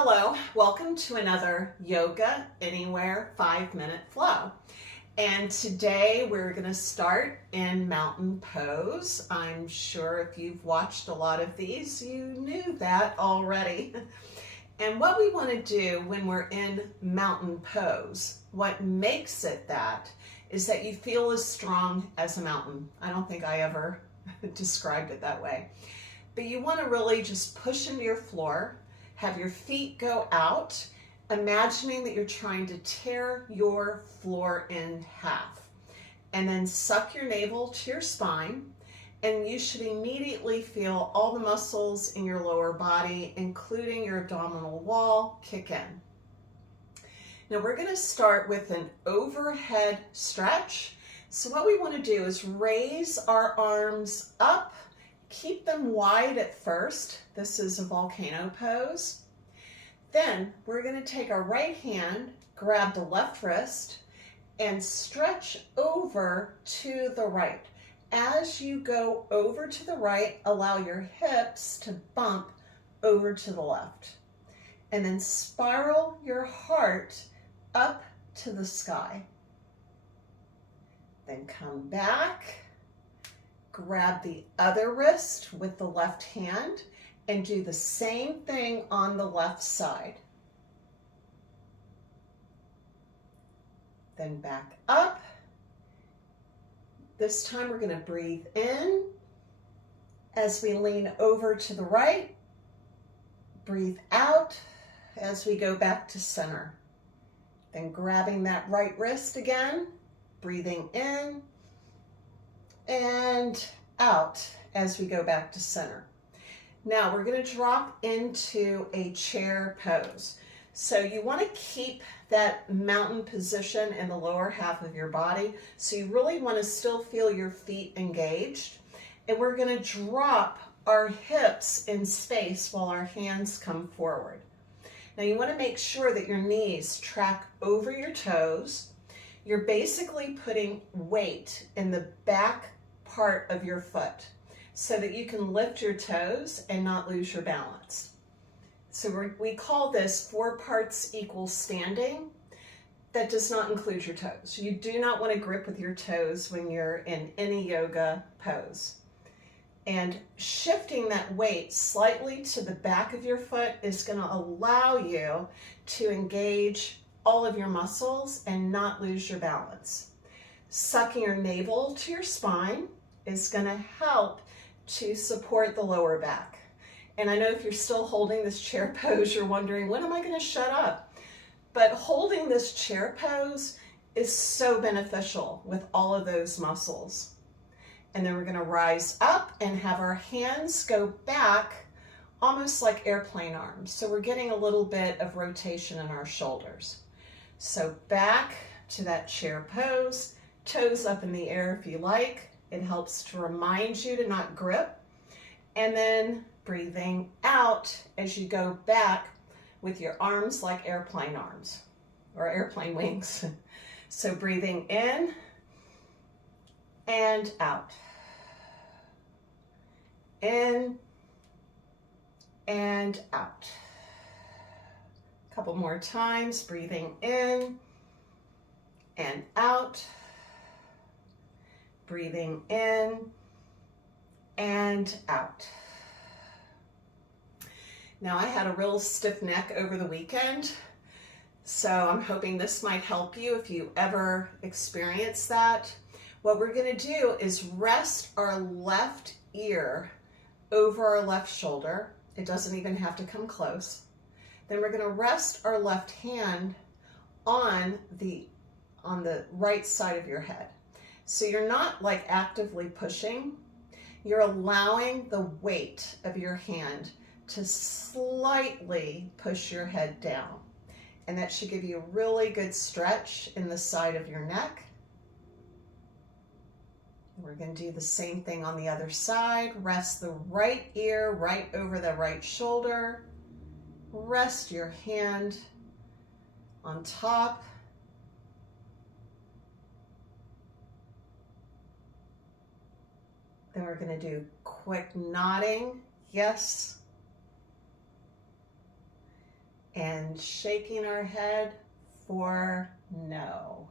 Hello, welcome to another Yoga Anywhere 5-minute flow. And today we're going to start in mountain pose. I'm sure if you've watched a lot of these, you knew that already. And what we want to do when we're in mountain pose, what makes it that, is that you feel as strong as a mountain. I don't think I ever described it that way. But you want to really just push into your floor, have your feet go out, imagining that you're trying to tear your floor in half. And then suck your navel to your spine, and you should immediately feel all the muscles in your lower body, including your abdominal wall, kick in. Now we're going to start with an overhead stretch. So what we want to do is raise our arms up. Keep them wide at first. This is a volcano pose. Then we're going to take our right hand, grab the left wrist, and stretch over to the right. As you go over to the right, allow your hips to bump over to the left. And then spiral your heart up to the sky. Then come back. Grab the other wrist with the left hand and do the same thing on the left side. Then back up. This time we're going to breathe in as we lean over to the right. Breathe out as we go back to center. Then grabbing that right wrist again, breathing in and out as we go back to center. Now we're going to drop into a chair pose. So you want to keep that mountain position in the lower half of your body. So you really want to still feel your feet engaged. And we're going to drop our hips in space while our hands come forward. Now you want to make sure that your knees track over your toes. You're basically putting weight in the back part of your foot so that you can lift your toes and not lose your balance. So we call this 4 parts equal standing. That does not include your toes. You do not want to grip with your toes when you're in any yoga pose. And shifting that weight slightly to the back of your foot is going to allow you to engage all of your muscles and not lose your balance. Sucking your navel to your spine is going to help to support the lower back. And I know if you're still holding this chair pose, you're wondering, when am I going to shut up? But holding this chair pose is so beneficial with all of those muscles. And then we're going to rise up and have our hands go back almost like airplane arms. So we're getting a little bit of rotation in our shoulders. So back to that chair pose, toes up in the air if you like. It helps to remind you to not grip. And then breathing out as you go back with your arms like airplane arms or airplane wings. So breathing in and out. In and out. A couple more times, breathing in and out. Breathing in and out. Now I had a real stiff neck over the weekend, so I'm hoping this might help you if you ever experience that. What we're going to do is rest our left ear over our left shoulder. It doesn't even have to come close. Then we're going to rest our left hand on the right side of your head. So you're not like actively pushing, you're allowing the weight of your hand to slightly push your head down. And that should give you a really good stretch in the side of your neck. We're going to do the same thing on the other side. Rest the right ear right over the right shoulder. Rest your hand on top. Then we're going to do quick nodding, yes, and shaking our head for no.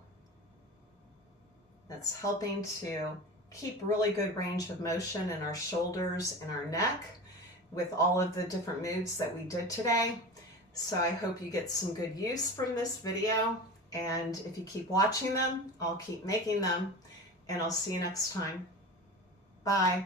That's helping to keep really good range of motion in our shoulders and our neck with all of the different moves that we did today. So I hope you get some good use from this video, and if you keep watching them, I'll keep making them, and I'll see you next time. Bye.